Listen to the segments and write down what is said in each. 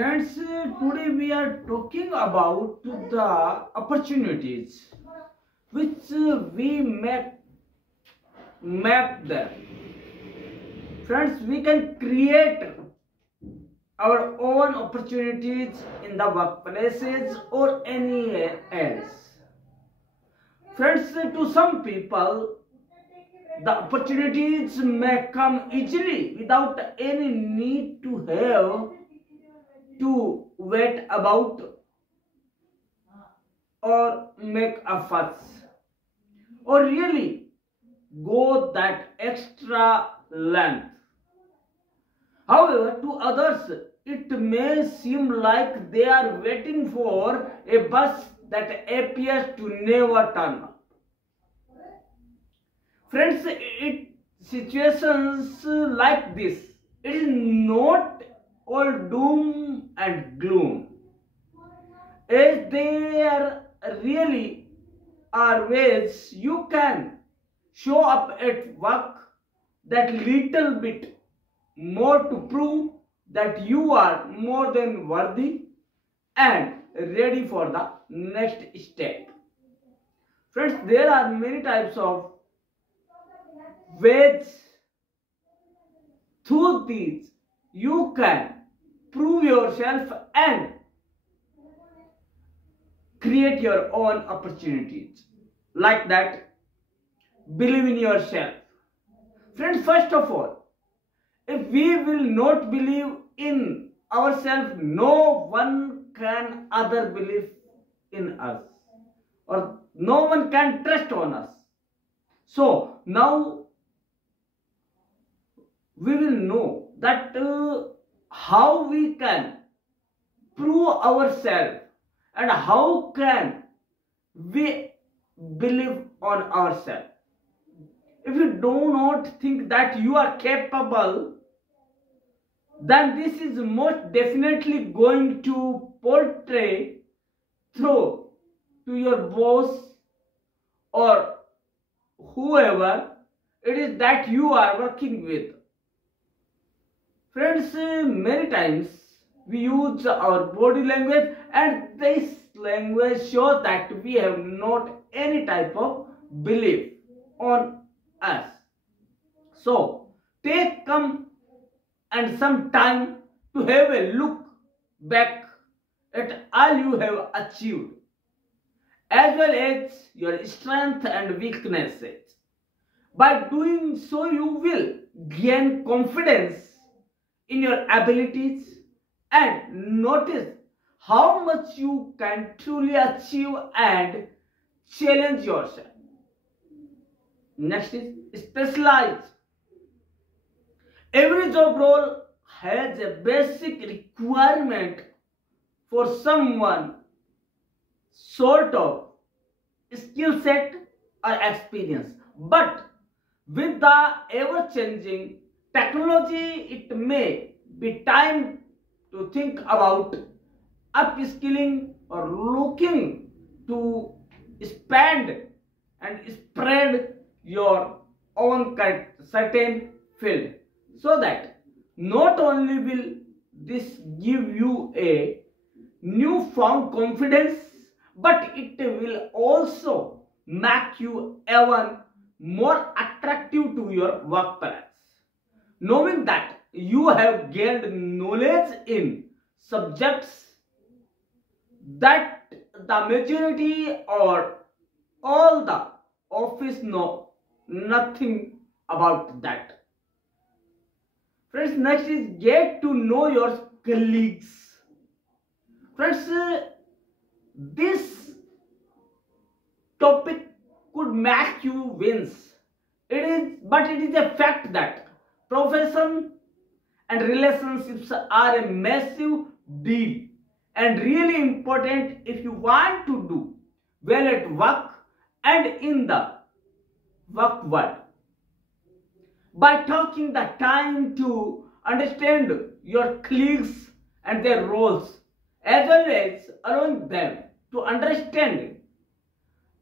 Friends, today we are talking about the opportunities which we map them. Friends, we can create our own opportunities in the workplaces or anywhere else. Friends, to some people, the opportunities may come easily without any need to have to wait about or make a fuss or really go that extra length. However, to others, it may seem like they are waiting for a bus that appears to never turn up. Friends, situations like this, it is not all doom and gloom, as there really are ways you can show up at work that little bit more to prove that you are more than worthy and ready for the next step. Friends, there are many types of ways through these you can prove yourself and create your own opportunities. Like that, believe in yourself. Friends, first of all, if we will not believe in ourselves, no one can other believe in us, or no one can trust on us. So now we will know that how we can prove ourselves and how can we believe on ourselves. If you do not think that you are capable, then this is most definitely going to portray through to your boss or whoever it is that you are working with. Friends, many times we use our body language, and this language shows that we have not any type of belief on us. So take come and some time to have a look back at all you have achieved, as well as your strength and weaknesses. By doing so, you will gain confidence in your abilities and notice how much you can truly achieve and challenge yourself. Next is specialize. Every job role has a basic requirement for someone sort of skill set or experience. But with the ever-changing technology, it may be time to think about upskilling or looking to expand and spread your own certain field, so that not only will this give you a newfound confidence, but it will also make you even more attractive to your workplace, knowing that you have gained knowledge in subjects that the majority or all the office know nothing about that. Friends, next is get to know your colleagues. Friends, this topic could make you wins. But it is a fact that profession and relationships are a massive deal and really important if you want to do well at work and in the work world. By taking the time to understand your colleagues and their roles, as well as allowing them to understand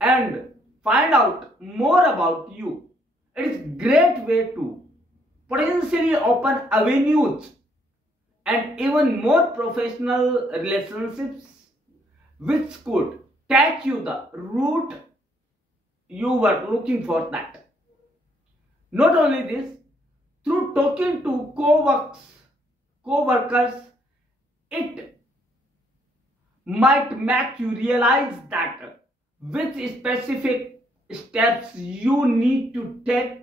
and find out more about you, it is a great way to potentially open avenues and even more professional relationships which could take you the route you were looking for that. Not only this, through talking to co-workers, it might make you realize that which specific steps you need to take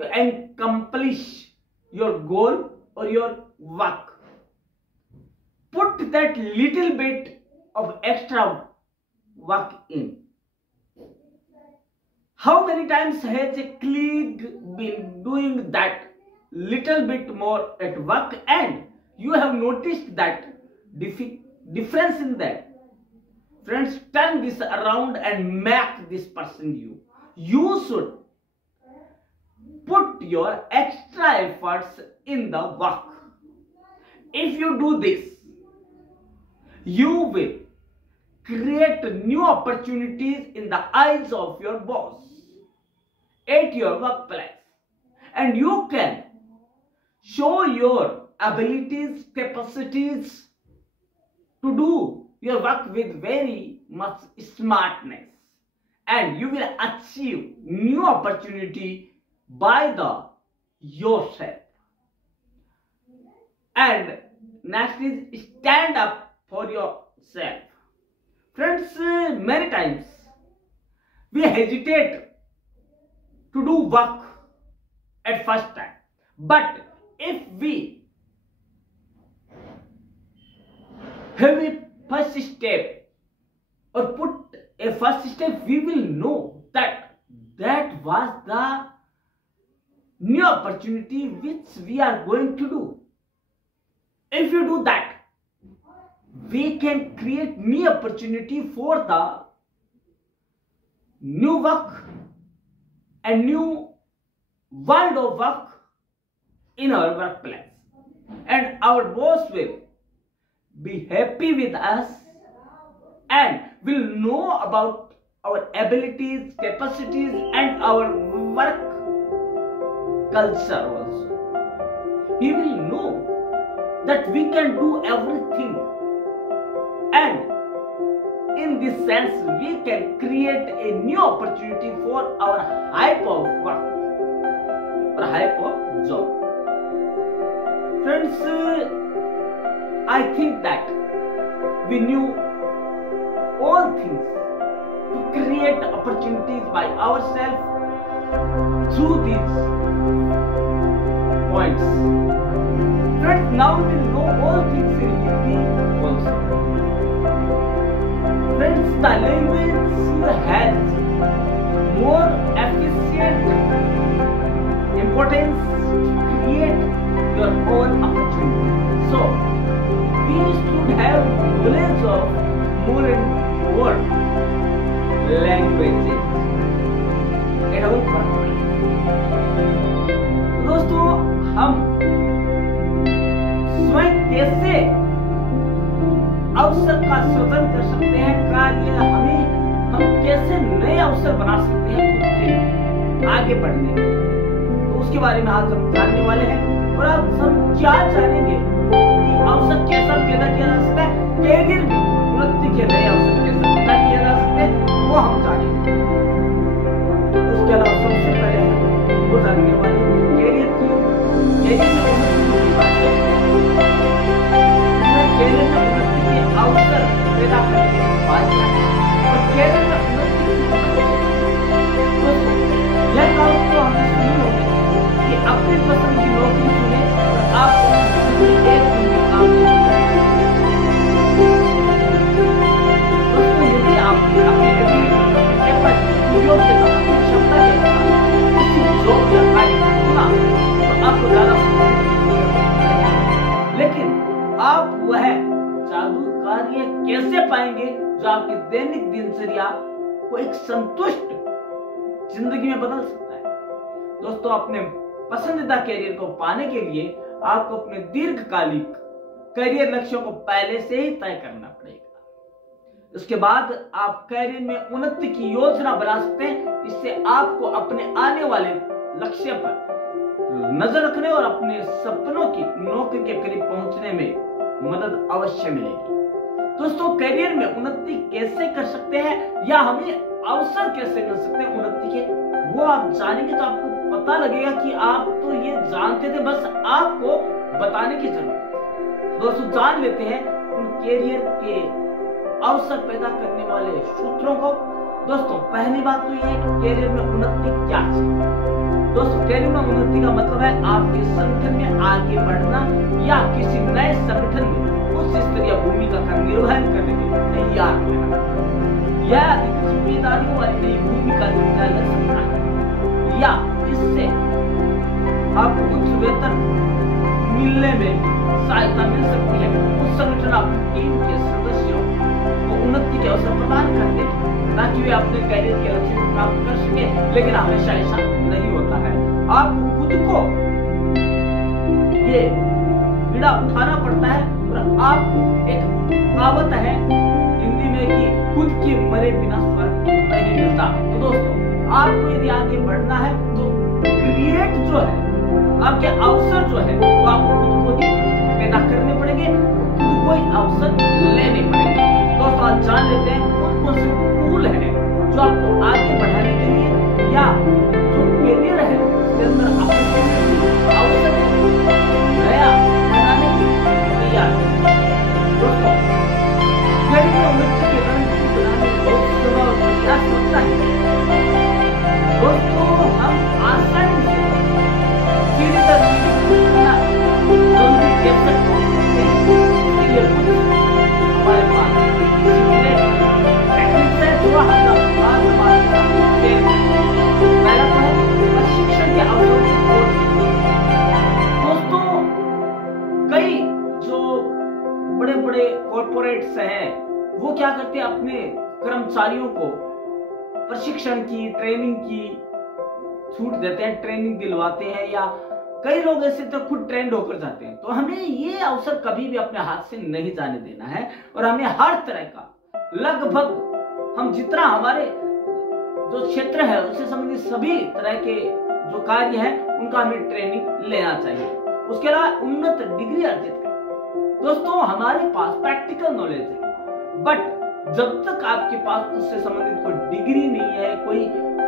to accomplish your goal or your work. Put that little bit of extra work in. How many times has a colleague been doing that little bit more at work and you have noticed that difference in that? Friends, turn this around and make this person you. You should put your extra efforts in the work. If you do this, you will create new opportunities in the eyes of your boss at your workplace, and you can show your abilities, capacities to do your work with very much smartness, and you will achieve new opportunity by yourself. And next is stand up for yourself. Friends, many times we hesitate to do work at first time, but if we have a first step or put a first step, we will know that that was the new opportunity which we are going to do. If you do that, we can create new opportunity for the new work and new world of work in our workplace, and our boss will be happy with us and will know about our abilities, capacities, and our work culture also. He will know that we can do everything, and in this sense we can create a new opportunity for our hype of work or hype of job. Friends, I think that we knew all things to create opportunities by ourselves through these points. Friends, now we know all things in Hindi also. Friends, the language has more efficient importance to create your own opportunity. So, we should have knowledge of more and more languages in our workplace. दोस्तों, हम स्वयं कैसे अवसर का सृजन कर सकते हैं, कार्य हम कैसे नए अवसर बना सकते हैं खुद के आगे बढ़ने के, तो उसके बारे में आज हम जानने वाले हैं। और आज हम क्या जानेंगे कि अवसर कैसा पैदा किया जा सकता है, कैरियर में उन्नति के नए अवसर कैसे पैदा किया जा सकते हैं, वो हम जानेंगे। उसके अलावा सबसे पहले वो जानने वाले कैरियर में उन्नति के अवसर पैदा करने के बाद और कैरियर में उन्नति यह काम तो हमने सुनी होगी कि अपनी पसंद की नौकरी चुने और आप एक दिन में काम दोस्तों, यदि आपने अपनी योग्यता क्षमता के किसी जॉब या कार्य चुना तो आपको ज्यादा, लेकिन आप वह जादू कार्य कैसे पाएंगे जो आपकी दैनिक दिनचर्या को एक संतुष्ट जिंदगी में बदल सकता है। दोस्तों, अपने पसंदीदा कैरियर को पाने के लिए आपको अपने दीर्घकालिक करियर लक्ष्यों को पहले से ही तय करना पड़ेगा। उसके बाद आप करियर में उन्नति की योजना बना सकते हैं। इससे आपको अपने आने वाले लक्ष्य पर नजर रखने और अपने सपनों की नौकरी के करीब पहुंचने में मदद अवश्य मिलेगी। दोस्तों, करियर में उन्नति कैसे कर सकते हैं या हमें अवसर कैसे मिल सकते हैं उन्नति के, वो आप जानेंगे तो आपको पता लगेगा कि आप तो ये जानते थे, बस आपको बताने की जरूरत है। दोस्तों, जान लेते हैं उन करियर के अवसर पैदा करने वाले सूत्रों को। दोस्तों, पहली बात तो ये है कि करियर में उन्नति क्या है। दोस्तों, करियर में उन्नति का मतलब है आपके संगठन में आगे बढ़ना या किसी नए संगठन में उच्च स्तरीय भूमिका का निर्वहन करने के लिए तैयार रहना। यह अधिक जिम्मेदारियों वाली नई भूमिका निर्णय ले सकता है या इससे आपको उच्च वेतन मिलने में सहायता मिल सकती है। उस संगठन अपनी टीम के सदस्यों को उन्नति के अवसर प्रदान करते हैं ताकि वे अपने करियर के लक्ष्य को प्राप्त कर सके, लेकिन हमेशा ऐसा नहीं होता है। आपको खुद को ये बीड़ा उठाना पड़ता है और आपको एक कहावत है हिंदी में कि खुद के मरे बिना स्वर्ग नहीं मिलता। तो दोस्तों, आपको यदि आगे बढ़ना है तो क्रिएट जो है आपके अवसर जो है वो आपको खुद को ही पैदा करने पड़ेंगे, खुद को ही अवसर लेने पड़ेंगे। दोस्तों, आज जान लेते हैं कौन कौन से टूल है जो आपको आगे बढ़ाने के लिए या जो करियर है उसके अंदर अवसर नया बनाने की तैयार है। दोस्तों, करियर में उन्नति की रणनीति बनाने बहुत समय और प्रयास लगता है। दोस्तों, हम आसानी से सीढ़ी दर सीढ़ी जल्दी कैसे पहुंच सकते हैं, इसके लिए हमारे पास टेक्निक्स है जो हम आज हमारे साथ शेयर करेंगे। पहला तो है प्रशिक्षण के अवसरों की खोज। दोस्तों, कई जो बड़े बड़े कॉर्पोरेट्स हैं वो क्या करते हैं, अपने कर्मचारियों को प्रशिक्षण की ट्रेनिंग की छूट देते हैं, ट्रेनिंग दिलवाते हैं, या कई लोग ऐसे तो खुद ट्रेंड होकर जाते हैं। तो हमें ये अवसर कभी भी अपने हाथ से नहीं जाने देना है और हमें हर तरह का लगभग हम जितना हमारे जो क्षेत्र है उससे संबंधित सभी तरह के जो कार्य है उनका हमें ट्रेनिंग लेना चाहिए। उसके अलावा उन्नत डिग्री अर्जित करें। दोस्तों, हमारे पास प्रैक्टिकल नॉलेज है, बट जब तक आपके पास उससे संबंधित कोई डिग्री नहीं है, कोई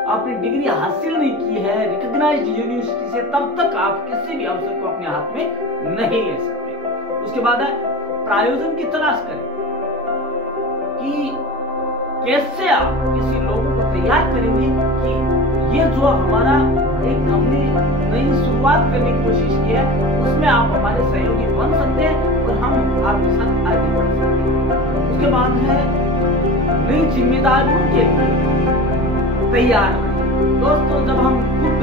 आपने डिग्री हासिल नहीं की है रिकॉग्नाइज्ड यूनिवर्सिटी से, तब तक आप किसी भी अवसर को अपने हाथ में नहीं ले सकते। उसके बाद है प्रायोजन की तलाश करें कि कैसे आप किसी लोगों को तैयार करेंगे कि ये जो हमारा एक हमने नई शुरुआत करने की कोशिश की है उसमें आप हमारे सहयोगी बन सकते हैं और हम आपके साथ आगे बढ़ सकते हैं। उसके बाद है नई जिम्मेदारियों के लिए तैयार। दोस्तों, जब हम खुद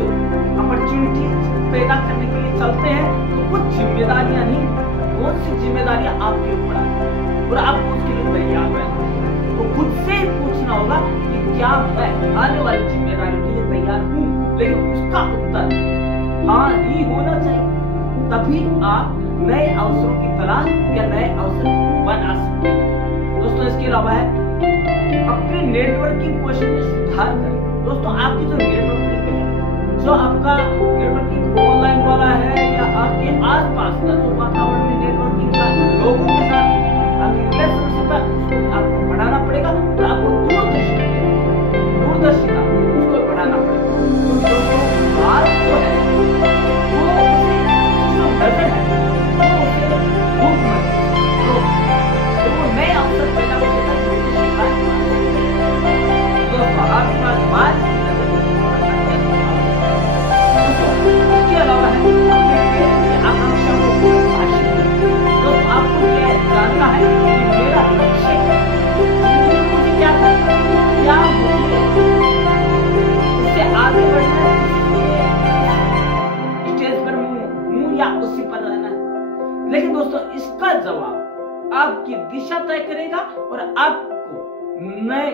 अपॉर्चुनिटी पैदा करने के लिए चलते हैं तो कुछ जिम्मेदारियां नहीं, बहुत सी जिम्मेदारियां आपके ऊपर आती हैं और आपको उसके लिए तैयार रहना है। तो खुद से ही पूछना होगा कि क्या मैं आने वाली जिम्मेदारियों के लिए तैयार हूँ, लेकिन उसका उत्तर हाँ ही होना चाहिए। तभी आप नए अवसरों की तलाश या नए अवसर बना सकते हैं। दोस्तों, इसके अलावा है अपने नेटवर्किंग कौशल में सुधार करें। दोस्तों, आपकी जो नेटवर्किंग है, जो आपका नेटवर्किंग ऑनलाइन वाला है या आपके आसपास का जो वातावरण में नेटवर्किंग का लोगों के साथ आपकी रिलेशनशिप है, उसको आपको बढ़ाना पड़ेगा और आपको दूरदर्शिता उसको बढ़ाना पड़ेगा। तो दोस्तों, आज जो है वो जो नजर है वो उसे भूख मत तो वो नए अवसर पैदा करने का दोस्तों आपके पास बात इसके अलावा है अपने आकांक्षा को तो आपको क्या जानना है कि मेरा लक्ष्य मुझे क्या करना है, क्या मुझे इससे आगे बढ़ना है, स्टेज पर हूँ या उसी पर रहना है। लेकिन दोस्तों, इसका जवाब आपकी दिशा तय करेगा और आपको नए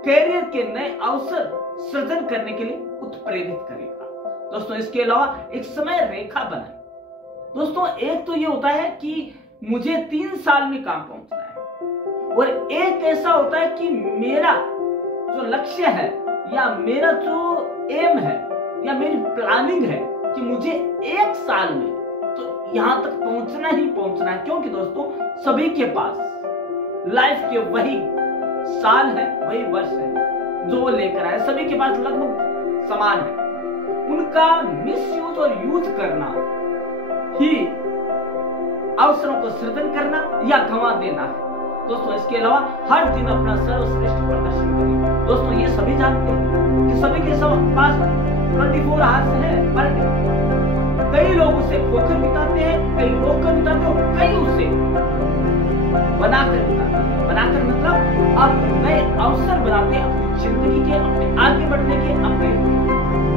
करियर के नए अवसर सृजन करने के लिए उत्प्रेरित करेगा। दोस्तों, इसके अलावा एक समय रेखा बनाएं। दोस्तों, एक तो ये होता है कि मुझे 3 साल में काम पहुंचना है और एक ऐसा होता है कि मेरा जो लक्ष्य है या मेरा जो एम है या मेरी प्लानिंग है कि मुझे 1 साल में तो यहां तक पहुंचना ही पहुंचना है, क्योंकि दोस्तों सभी के पास लाइफ के वही साल है, वही वर्ष है जो वो लेकर आए, सभी के पास लगभग समान है। उनका मिसयूज और यूज करना ही अवसरों को सृजन करना या गंवा देना है। दोस्तों इसके अलावा हर दिन अपना सर्वश्रेष्ठ प्रदर्शन करें। दोस्तों ये सभी जानते हैं कि सभी के पास 24 आवर्स है पर डे। कई लोग उसे खोकर बिताते हैं, कई रोककर बिताते हैं और कई उसे बनाकर बिताते हैं। बनाकर मतलब अपने नए अवसर बनाते हैं अपनी जिंदगी के, अपने आगे बढ़ने के, अपने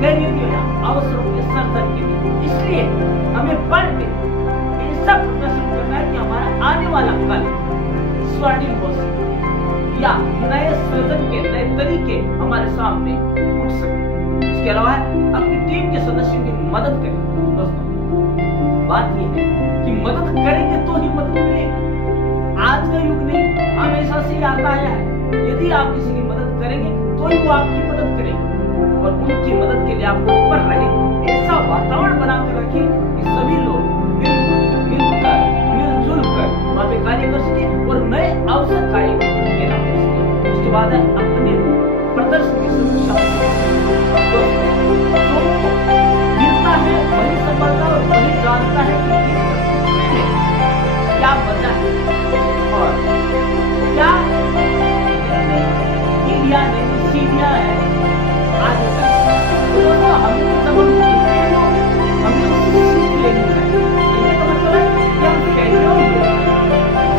करियर के अवसरों के सर्जन के लिए। इसलिए हमें पर डे ऐसा प्रदर्शन करना है कि हमारा आने वाला कल स्वर्णिम हो सके या नए सृजन के नए तरीके हमारे सामने उठ सके। इसके अलावा अपनी टीम के सदस्यों की मदद करें। दोस्तों बात यह है कि मदद करेंगे तो ही मदद मिलेगी। आज का युग नहीं, हमेशा से आता आया है। यदि आप किसी की मदद करेंगे तो ही वो आपकी मदद करेंगे और उनकी मदद के लिए आप ऊपर रहे। ऐसा वातावरण बनाकर रखें कि सभी लोग मिलजुल कर वहां पे कार्य कर सके और नए अवसर कायम देना हो सके। उसके बाद है अपने प्रदर्शन की समीक्षा। तो गिरता है वही सफलता और वही जानता है कि क्या वजह है और क्या सीढ़ियां है आगे तक। तो दोस्तों हमें जब हम गिरते हैं तो हमें उससे सीख लेनी चाहिए। ये तो मतलब है कि हम फेल हो गए।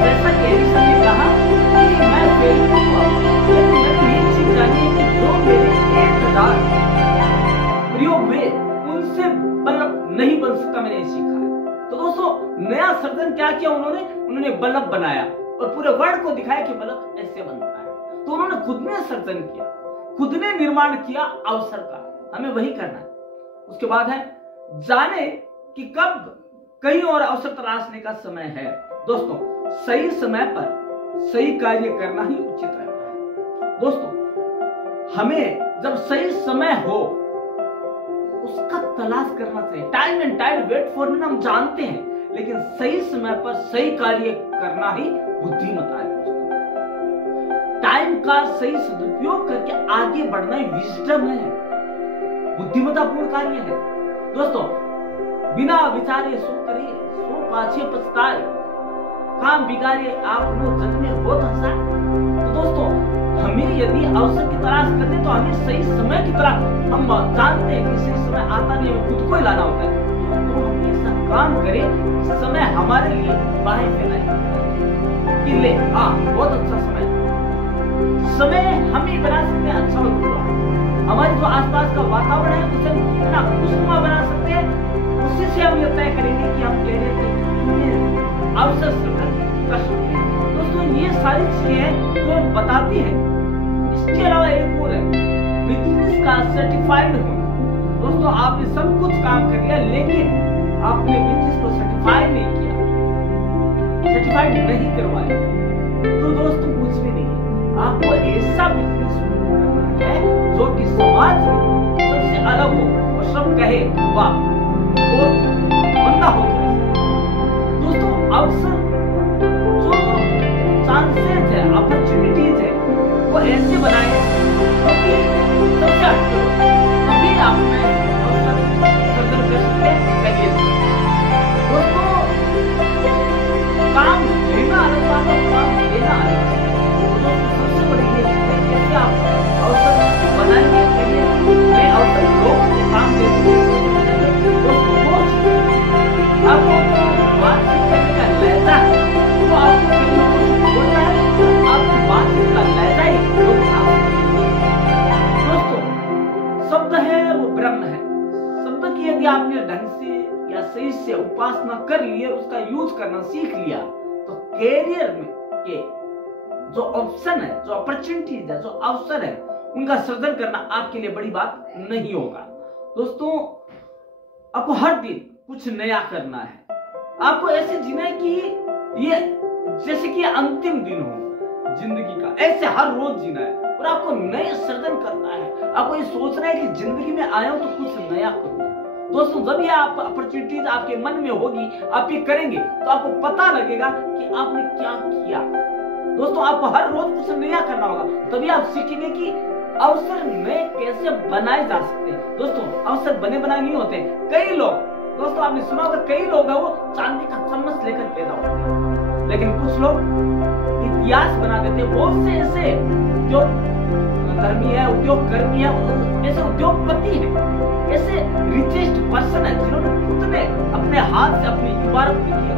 जैसा कि एडिसन ने कहा कि मैं फेल हुआ, लेकिन मैंने ये चीज जानी कि जो मेरे 1000 प्रयोग हुए उनसे बल्ब नहीं बन सकता, मैंने ये सीखा है। तो दोस्तों नया सर्जन क्या किया उन्होंने बल्ब बनाया और पूरे वर्ल्ड को दिखाया कि बल्ब ऐसे बनता है। तो उन्होंने खुद ने सर्जन किया, खुद ने निर्माण किया अवसर का। हमें वही करना है। उसके बाद है जाने कि कब कहीं और अवसर तलाशने का समय है। दोस्तों सही समय पर सही कार्य करना ही उचित रहता है। दोस्तों हमें जब सही समय हो उसका तलाश करना चाहिए। Time and tide wait for हम जानते हैं, लेकिन सही समय पर सही कार्य करना ही बुद्धिमत्ता है। टाइम का सही सदुपयोग करके आगे बढ़ना ही विजडम है, बुद्धिमत्तापूर्ण कार्य है। दोस्तों बिना विचारे सो करे, सो पाछे पछताए, काम बिगाड़े आप नो जग में होत हंसा। तो दोस्तों हमें यदि अवसर की तलाश करते तो हमें सही समय की तरह, हम जानते हैं कि सही समय आता नहीं, हमें खुद को ही लाना होता है। तो हम ऐसा काम करें समय हमारे लिए बाहें फैलाए कि ले बहुत अच्छा समय हम ही बना सकते हैं अच्छा और बुरा। हमारे जो आसपास का वातावरण है उसे हम कितना खुशनुमा बना सकते हैं, उसी से हम ये तय करेंगे कि हम कहने के अवसर सृजन कर सकते हैं। दोस्तों ये सारी चीजें जो बताती हैं। इसके अलावा एक और है बिजनेस का सर्टिफाइड होना। दोस्तों आपने सब कुछ काम कर लिया लेकिन आपने बिजनेस को सर्टिफाई नहीं किया, सर्टिफाइड नहीं करवाया, तो दोस्तों कुछ भी नहीं है। आपको ऐसा बिजनेस करना है जो कि समाज में सबसे अलग हो और सब कहे वाह वो बंदा हो। दोस्तों अवसर जो चांसेस है, अपॉर्चुनिटीज है, वो ऐसे बनाए क्योंकि सबसे अच्छे तभी आप में अवसर सृजन कर सकते हैं। दोस्तों काम लेना अलग बात है, काम देना अलग बात है। सबसे बड़ी ये चीज है कैसे आप अवसर बनाएंगे, नए अवसर लोगों को काम देंगे। दोस्तों वो आपको बातचीत करने का लहजा है, वो आपको बोलना है, आपकी बातचीत का लहजा ही लोग। दोस्तों शब्द है वो ब्रह्म है। शब्द की यदि आपने ढंग से या सही से उपासना कर ली है, उसका यूज करना सीख लिया, तो कैरियर में के जो ऑप्शन है, जो अपॉर्चुनिटीज है, जो अवसर है, उनका सृजन करना आपके लिए बड़ी बात नहीं होगा। दोस्तों आपको हर दिन कुछ नया करना है। आपको ऐसे जीना है कि ये जैसे कि अंतिम दिन हो जिंदगी का, ऐसे हर रोज जीना है और आपको नए सृजन करना है। आपको ये सोचना है कि जिंदगी में आया हूं तो कुछ नया करूं, दोस्तों जब ये आप अपॉर्चुनिटीज आपके मन में होगी, आप ये करेंगे तो आपको पता लगेगा कि आपने क्या किया। दोस्तों आपको हर रोज कुछ नया करना होगा, तभी आप सीखेंगे कि अवसर नए कैसे बनाए जा सकते हैं। दोस्तों अवसर बने बनाए नहीं होते। कई लोग, दोस्तों आपने सुना होगा, कई लोग हैं वो चांदी का चम्मच लेकर पैदा होते हैं, लेकिन कुछ लोग इतिहास बना देते हैं। बहुत से ऐसे जो धर्मी है, उद्योग कर्मी है, ऐसे उद्योगपति है, ऐसे रिचेस्ट पर्सन है जिन्होंने खुद ने अपने हाथ से अपनी इबारत की है,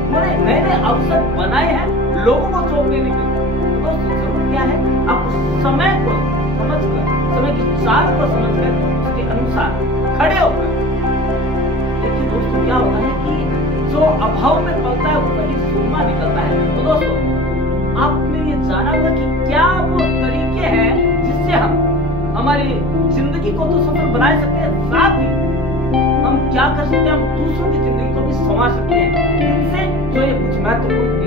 उन्होंने नए नए अवसर बनाए हैं लोगों को जॉब देने के लिए। दोस्तों जरूर क्या है, आपको समय को समझकर, समय की चाल को समझकर उसके अनुसार खड़े होकर। देखिए दोस्तों क्या होता है कि जो अभाव में पलता है वही सूरमा निकलता है। तो दोस्तों आपने ये जाना होगा कि क्या वो तरीके हैं जिससे हम हमारी जिंदगी को तो सफल बना सकते हैं, साथ ही हम क्या कर सकते हैं, हम दूसरों की जिंदगी को भी संवार सकते हैं। इनसे जो ये कुछ महत्वपूर्ण